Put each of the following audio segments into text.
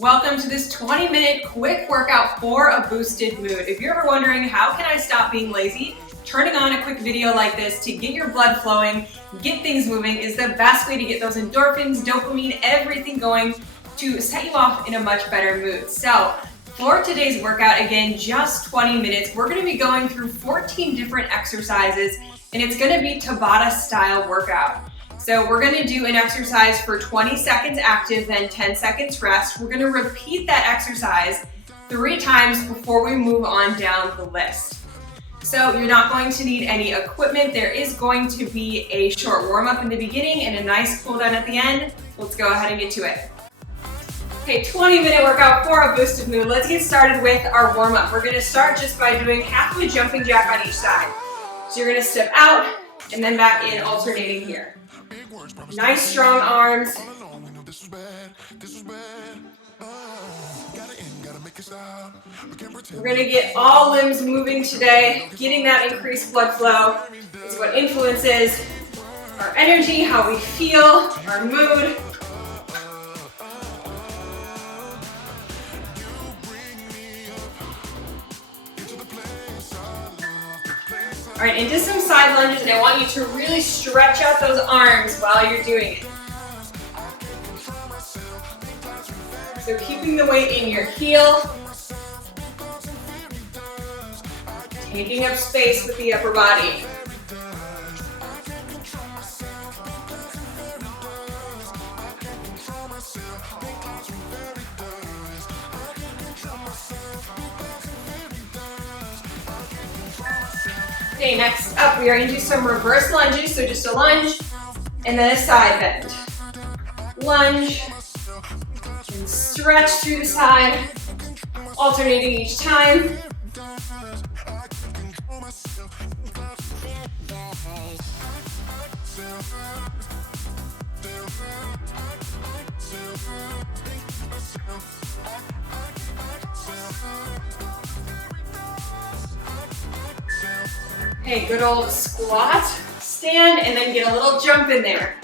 Welcome to this 20-minute quick workout for a boosted mood. If you're ever wondering how can I stop being lazy, turning on a quick video like this to get your blood flowing, get things moving is the best way to get those endorphins, dopamine, everything going to set you off in a much better mood. So for today's workout, again, just 20 minutes, we're going to be going through 14 different exercises, and it's going to be Tabata style workout. So we're going to do an exercise for 20 seconds active, then 10 seconds rest. We're going to repeat that exercise 3 times before we move on down the list. So you're not going to need any equipment. There is going to be a short warm-up in the beginning and a nice cool down at the end. Let's go ahead and get to it. Okay, 20-minute workout for a boosted mood. Let's get started with our warm-up. We're going to start just by doing half of a jumping jack on each side. So you're going to step out and then back in, alternating here. Nice strong arms. We're going to get all limbs moving today. Getting that increased blood flow is what influences our energy, how we feel, our mood. All right, into some side lunges, and I want you to really stretch out those arms while you're doing it. So keeping the weight in your heel, taking up space with the upper body. Okay, next up we are going to do some reverse lunges, so just a lunge and then a side bend. Lunge and stretch through the side, alternating each time. Okay, good old squat, stand, and then get a little jump in there.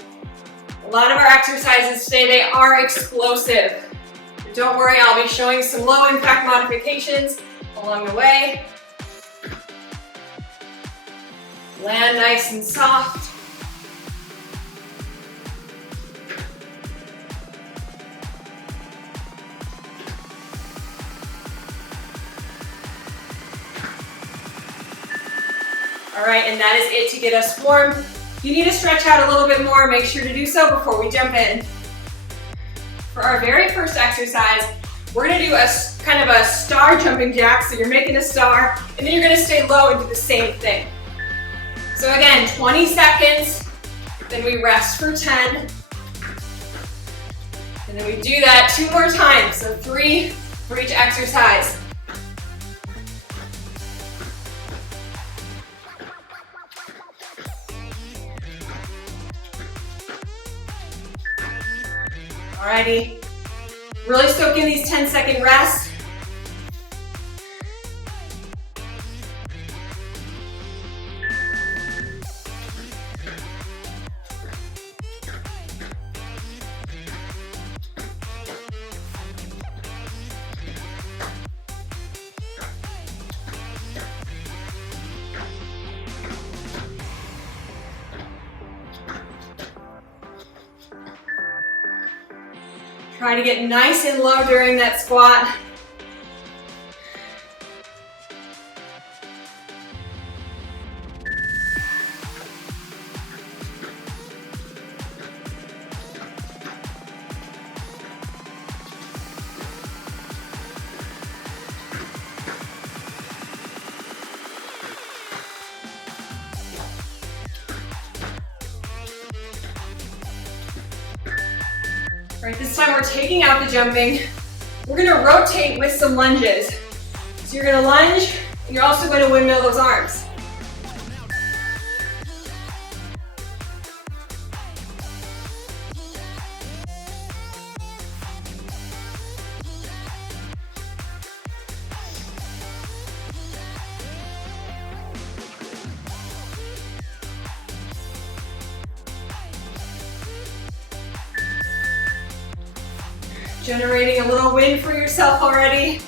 A lot of our exercises today, they are explosive. But don't worry, I'll be showing some low impact modifications along the way. Land nice and soft. All right, and that is it to get us warm. If you need to stretch out a little bit more, make sure to do so before we jump in. For our very first exercise, we're gonna do a kind of a star jumping jack. So you're making a star, and then you're gonna stay low and do the same thing. So again, 20 seconds, then we rest for 10. And then we do that 2 more times, so 3 for each exercise. Alrighty, really soak in these 10-second rests. Try to get nice and low during that squat. All right, this time we're taking out the jumping. We're gonna rotate with some lunges. So you're gonna lunge, and you're also gonna windmill those arms. Generating a little win for yourself already.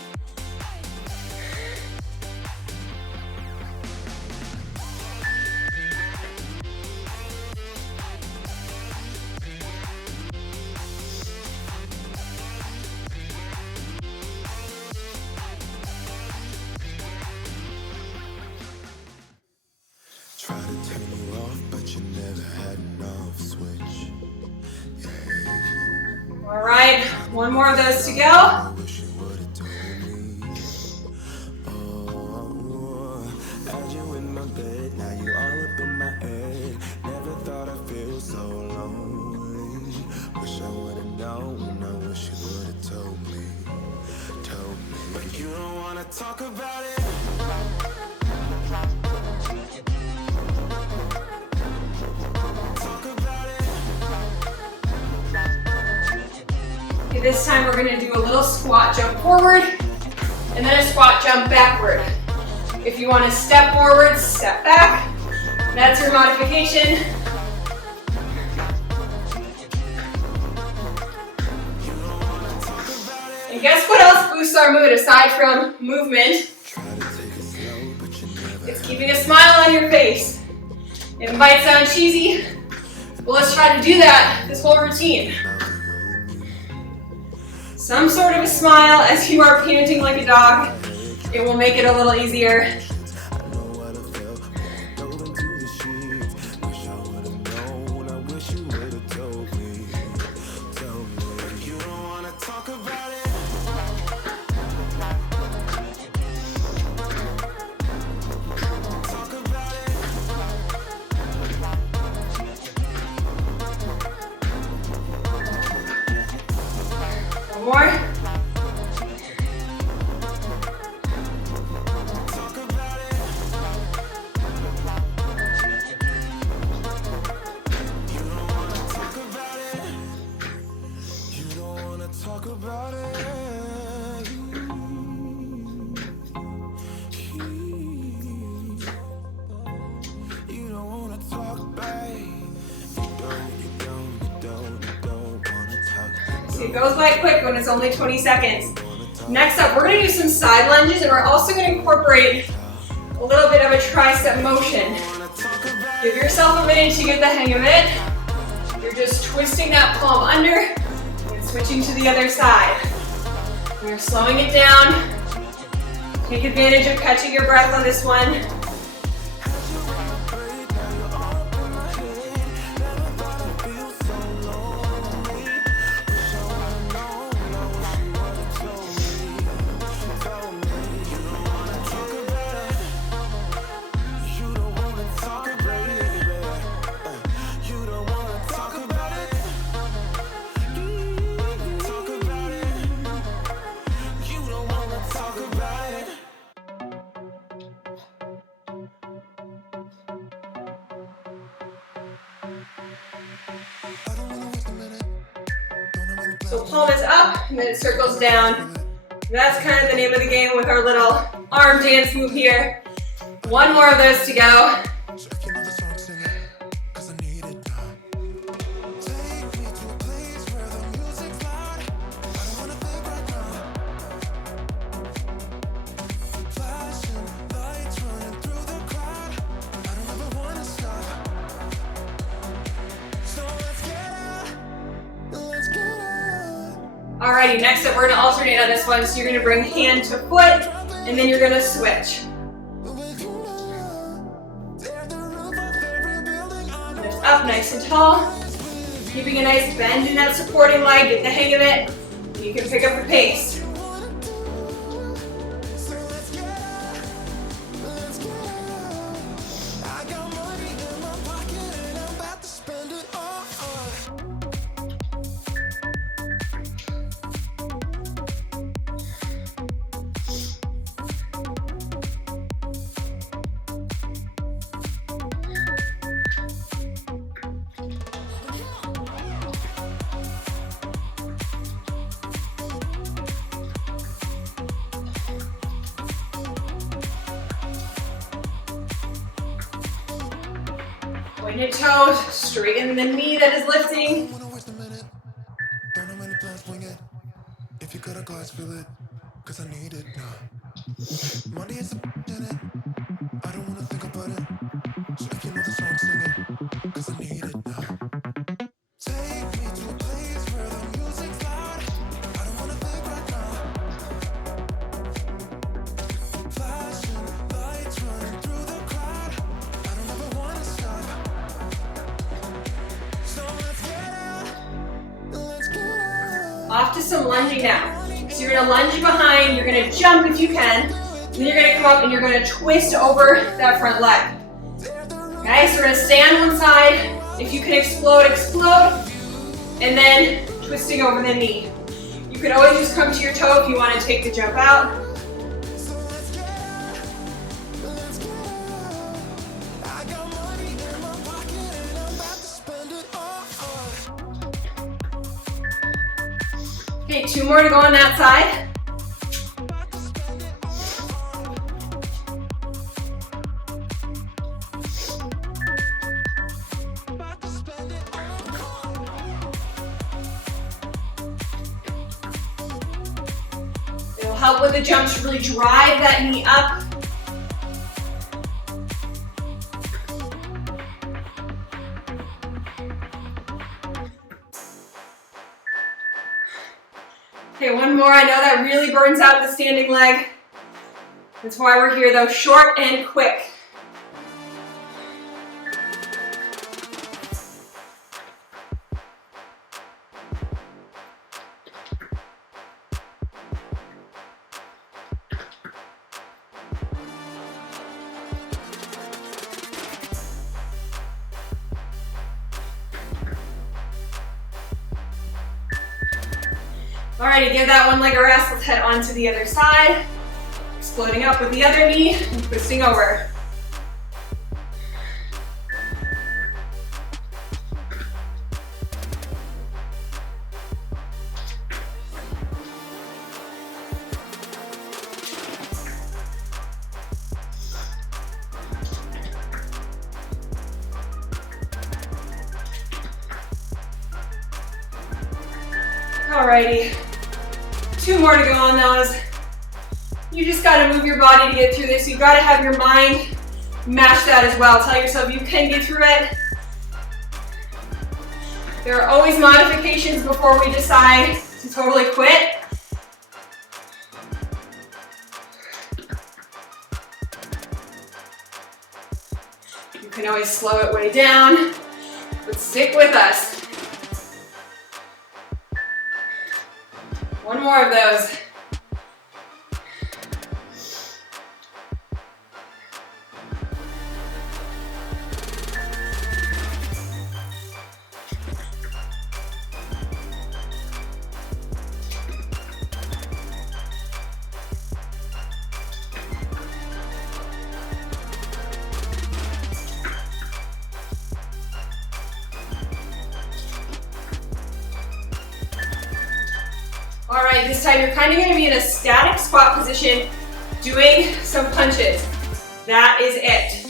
All right, one more of those to go. Talk about it. Okay, this time we're going to do a little squat jump forward and then a squat jump backward. If you want to step forward, step back. That's your modification. And guess what else boosts our mood aside from movement? It's keeping a smile on your face. It might sound cheesy, but let's try to do that this whole routine. Some sort of a smile as you are panting like a dog. It will make it a little easier. More. It goes by quick when it's only 20 seconds. Next up, we're going to do some side lunges, and we're also going to incorporate a little bit of a tricep motion. Give yourself a minute to get the hang of it. You're just twisting that palm under and switching to the other side. You're slowing it down. Take advantage of catching your breath on this one. So palm is up, and then it circles down. That's kind of the name of the game with our little arm dance move here. One more of those to go. Alrighty, next up we're going to alternate on this one. So you're going to bring hand to foot, and then you're going to switch. Lift up nice and tall. Keeping a nice bend in that supporting leg. Get the hang of it. You can pick up the pace. Pointed toes, straighten the knee that is lifting. let's feel it, cause I need it now. Monday is a in it, I don't wanna think about it. So if you know the song, sing it, cause I need it now. Take me to a place where the music's loud. I don't wanna think right now. Flashing lights running through the crowd. I don't ever wanna stop. So let's get out. Let's get out. Off to some lunging now. So you're gonna lunge behind, you're gonna jump if you can, then you're gonna come up and you're gonna twist over that front leg. Okay, so we're gonna stay on one side. If you can explode, explode. And then twisting over the knee. You can always just come to your toe if you wanna take the jump out. Okay, 2 more to go on that side. It'll help with the jump to really drive that knee up. Okay, one more. I know that really burns out the standing leg. That's why we're here though, short and quick. Alrighty, give that one leg a rest. Let's head on to the other side. Exploding up with the other knee and twisting over. Alrighty, 2 more to go on those. You just gotta move your body to get through this. You gotta have your mind match that as well. Tell yourself you can get through it. There are always modifications before we decide to totally quit. You can always slow it way down, but stick with us. 1 more of those. All right, this time you're kind of going to be in a static squat position, doing some punches. That is it.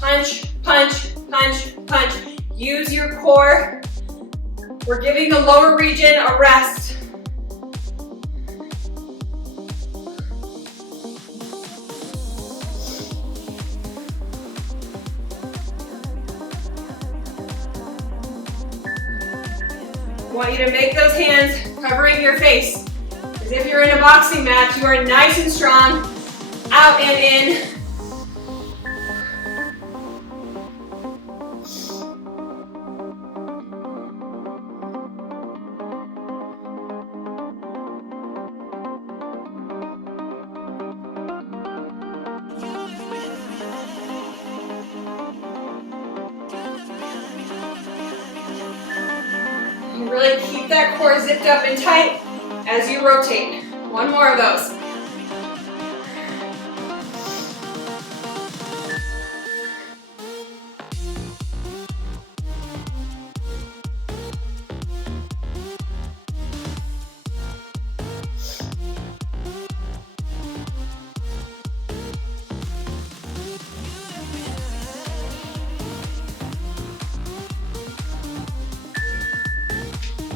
Punch, punch, punch, punch. Use your core. We're giving the lower region a rest. I want you to make those hands covering your face. As if you're in a boxing match, you are nice and strong, out and in. Really keep that core zipped up and tight as you rotate. 1 more of those.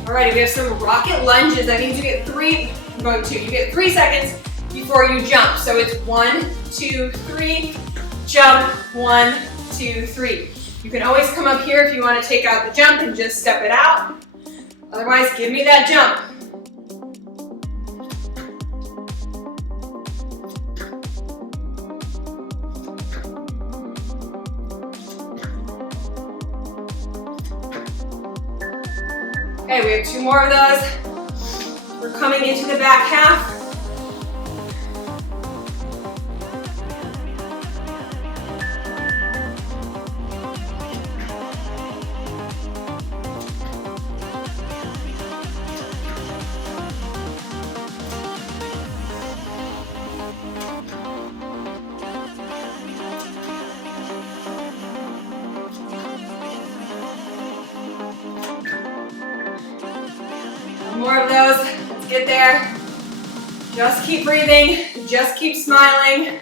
Alrighty, we have some rocket lunges. That means you get you get 3 seconds before you jump. So it's 1, 2, 3, jump, 1, 2, 3. You can always come up here if you want to take out the jump and just step it out. Otherwise, give me that jump. Okay, we have 2 more of those. We're coming into the back half. More of those. Let's get there. Just keep breathing. Just keep smiling.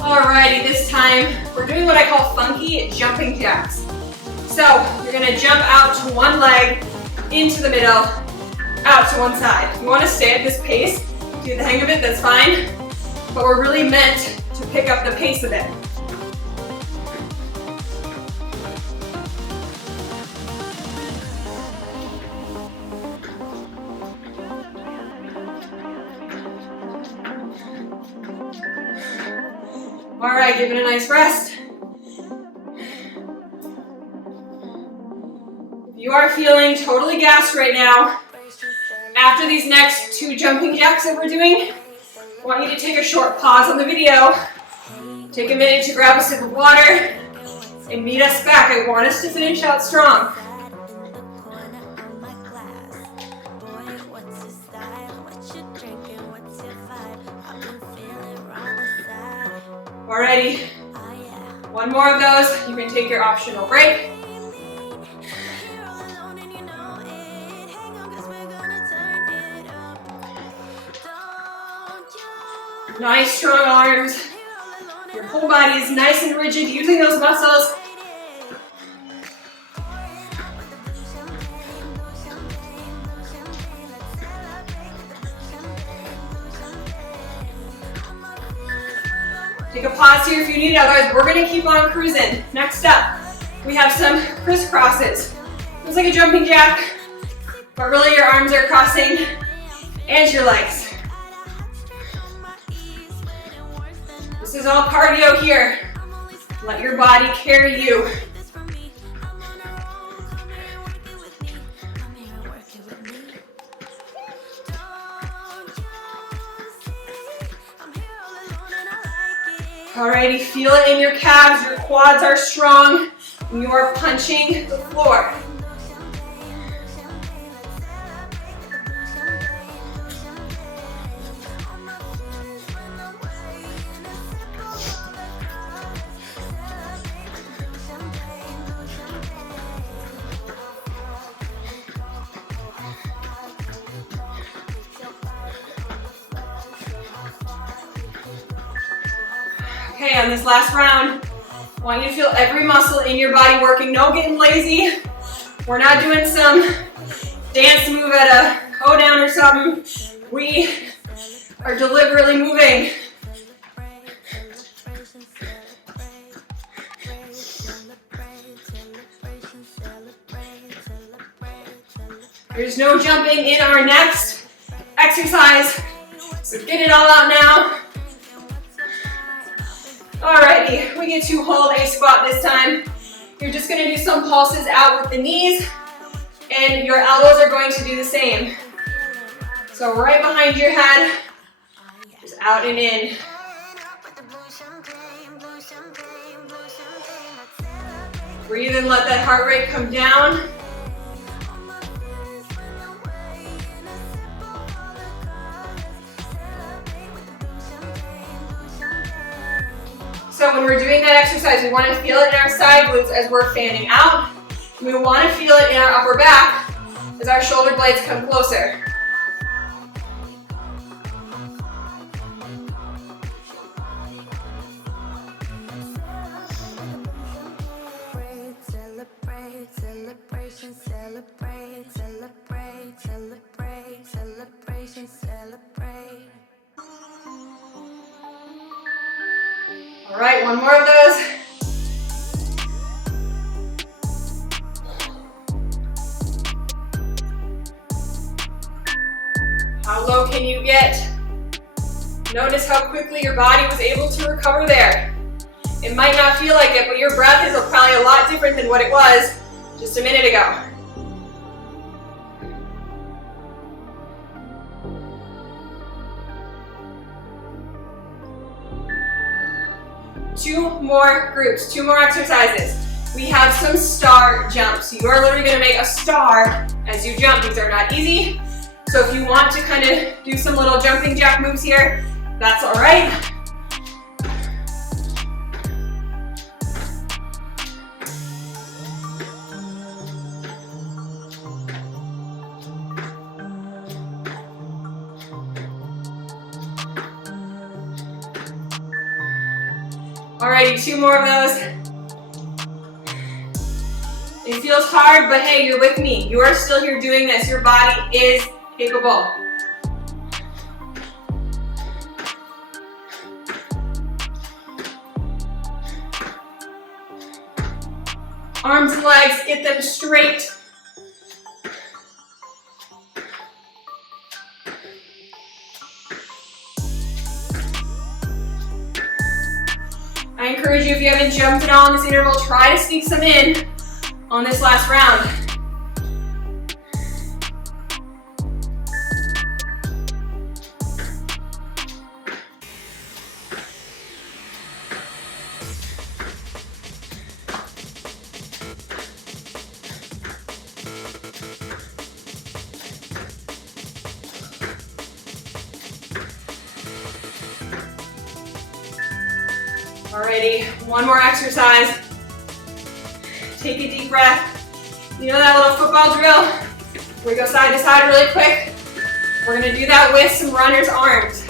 Alrighty, this time we're doing what I call funky jumping jacks. So you're gonna jump out to one leg, into the middle, out to one side. You wanna stay at this pace. If you get the hang of it, that's fine. But we're really meant to pick up the pace a bit. All right, give it a nice rest. If you are feeling totally gassed right now, after these next 2 jumping jacks that we're doing, I want you to take a short pause on the video, take a minute to grab a sip of water, and meet us back. I want us to finish out strong. Alrighty, 1 more of those. You can take your optional break. Nice strong arms. Your whole body is nice and rigid, using those muscles. Take a pause here if you need it, otherwise we're gonna keep on cruising. Next up, we have some crisscrosses. Looks like a jumping jack, but really your arms are crossing and your legs. This is all cardio here. Let your body carry you. Alrighty, feel it in your calves, your quads are strong, and you are punching the floor. Okay, on this last round, I want you to feel every muscle in your body working. No getting lazy. We're not doing some dance move at a hoe down or something. We are deliberately moving. There's no jumping in our next exercise, so get it all out now. Alrighty, we get to hold a squat this time. You're just gonna do some pulses out with the knees, and your elbows are going to do the same. So right behind your head, just out and in. Breathe and let that heart rate come down. So when we're doing that exercise, we want to feel it in our side glutes as we're fanning out. We want to feel it in our upper back as our shoulder blades come closer. Celebrate, celebration, celebrate, celebrate, celebrate, celebration, celebrate. All right, one more of those. How low can you get? Notice how quickly your body was able to recover there. It might not feel like it, but your breath is probably a lot different than what it was just a minute ago. Two more groups, two more exercises. We have some star jumps. You are literally going to make a star as you jump. These are not easy. So if you want to kind of do some little jumping jack moves here, that's all right. Alrighty, two more of those. It feels hard, but hey, you're with me. You are still here doing this. Your body is capable. Arms and legs, get them straight. I encourage you, if you haven't jumped at all in this interval, try to sneak some in on this last round. Alrighty, one more exercise. Take a deep breath. You know that little football drill? We go side to side really quick. We're gonna do that with some runner's arms.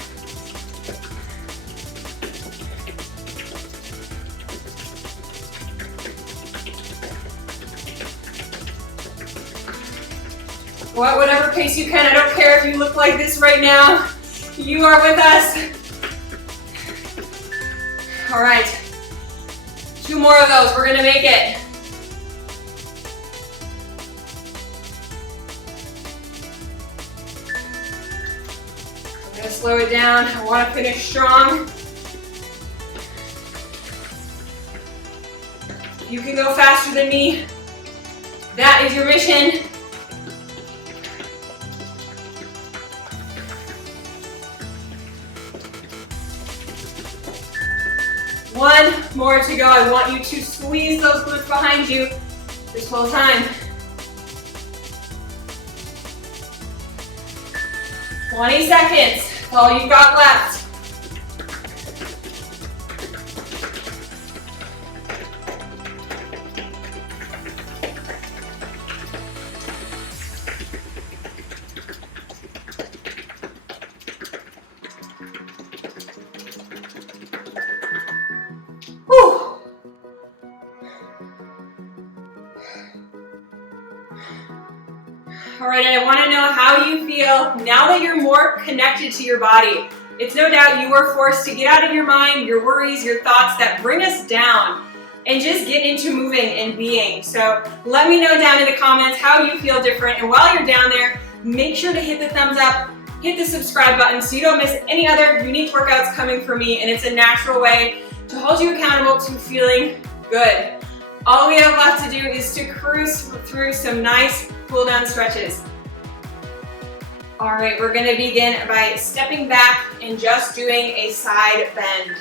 Whatever pace you can. I don't care if you look like this right now. You are with us. All right, two more of those. We're gonna make it. I'm gonna slow it down. I wanna finish strong. You can go faster than me. That is your mission. One more to go. I want you to squeeze those glutes behind you this whole time. 20 seconds. That's all you've got left. All right, and I want to know how you feel now that you're more connected to your body. It's no doubt you were forced to get out of your mind, your worries, your thoughts that bring us down, and just get into moving and being. So let me know down in the comments how you feel different. And while you're down there, make sure to hit the thumbs up, hit the subscribe button so you don't miss any other unique workouts coming from me. And it's a natural way to hold you accountable to feeling good. All we have left to do is to cruise through some nice cool down stretches. All right, we're gonna begin by stepping back and just doing a side bend.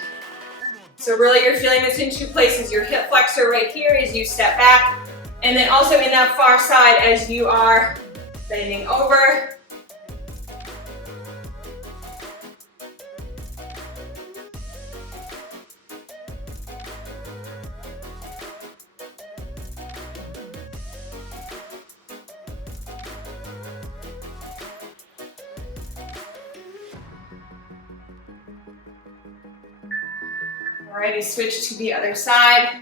So really you're feeling this in two places. Your hip flexor right here as you step back, and then also in that far side as you are bending over. Alrighty, switch to the other side.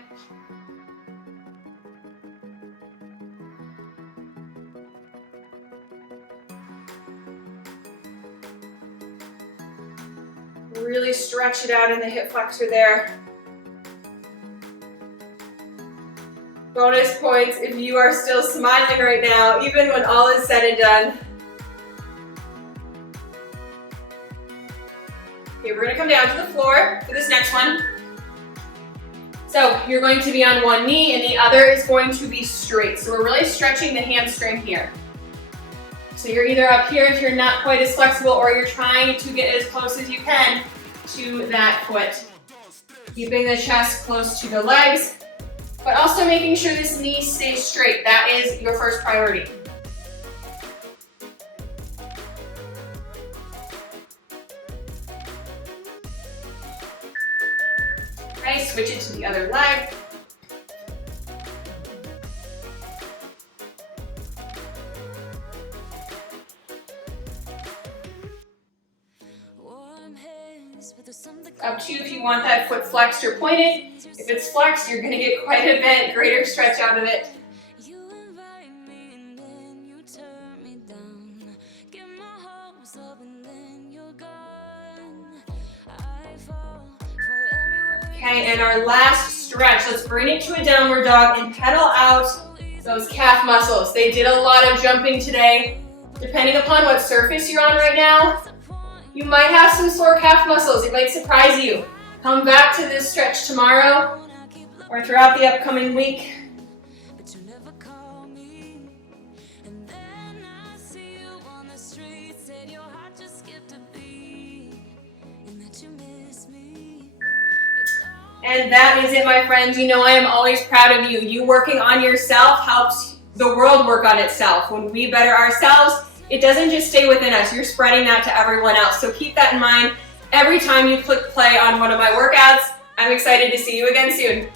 Really stretch it out in the hip flexor there. Bonus points if you are still smiling right now, even when all is said and done. Okay, we're gonna come down to the floor for this next one. So you're going to be on one knee and the other is going to be straight. So we're really stretching the hamstring here. So you're either up here if you're not quite as flexible, or you're trying to get as close as you can to that foot. Keeping the chest close to the legs, but also making sure this knee stays straight. That is your first priority. Okay, switch it to the other leg. Up to you if you want that foot flexed or pointed. If it's flexed, you're gonna get quite a bit greater stretch out of it. Okay, and our last stretch, let's bring it to a downward dog and pedal out those calf muscles. They did a lot of jumping today. Depending upon what surface you're on right now, you might have some sore calf muscles. It might surprise you. Come back to this stretch tomorrow or throughout the upcoming week. And that is it, my friends. You know I am always proud of you. You working on yourself helps the world work on itself. When we better ourselves, it doesn't just stay within us. You're spreading that to everyone else. So keep that in mind every time you click play on one of my workouts. I'm excited to see you again soon.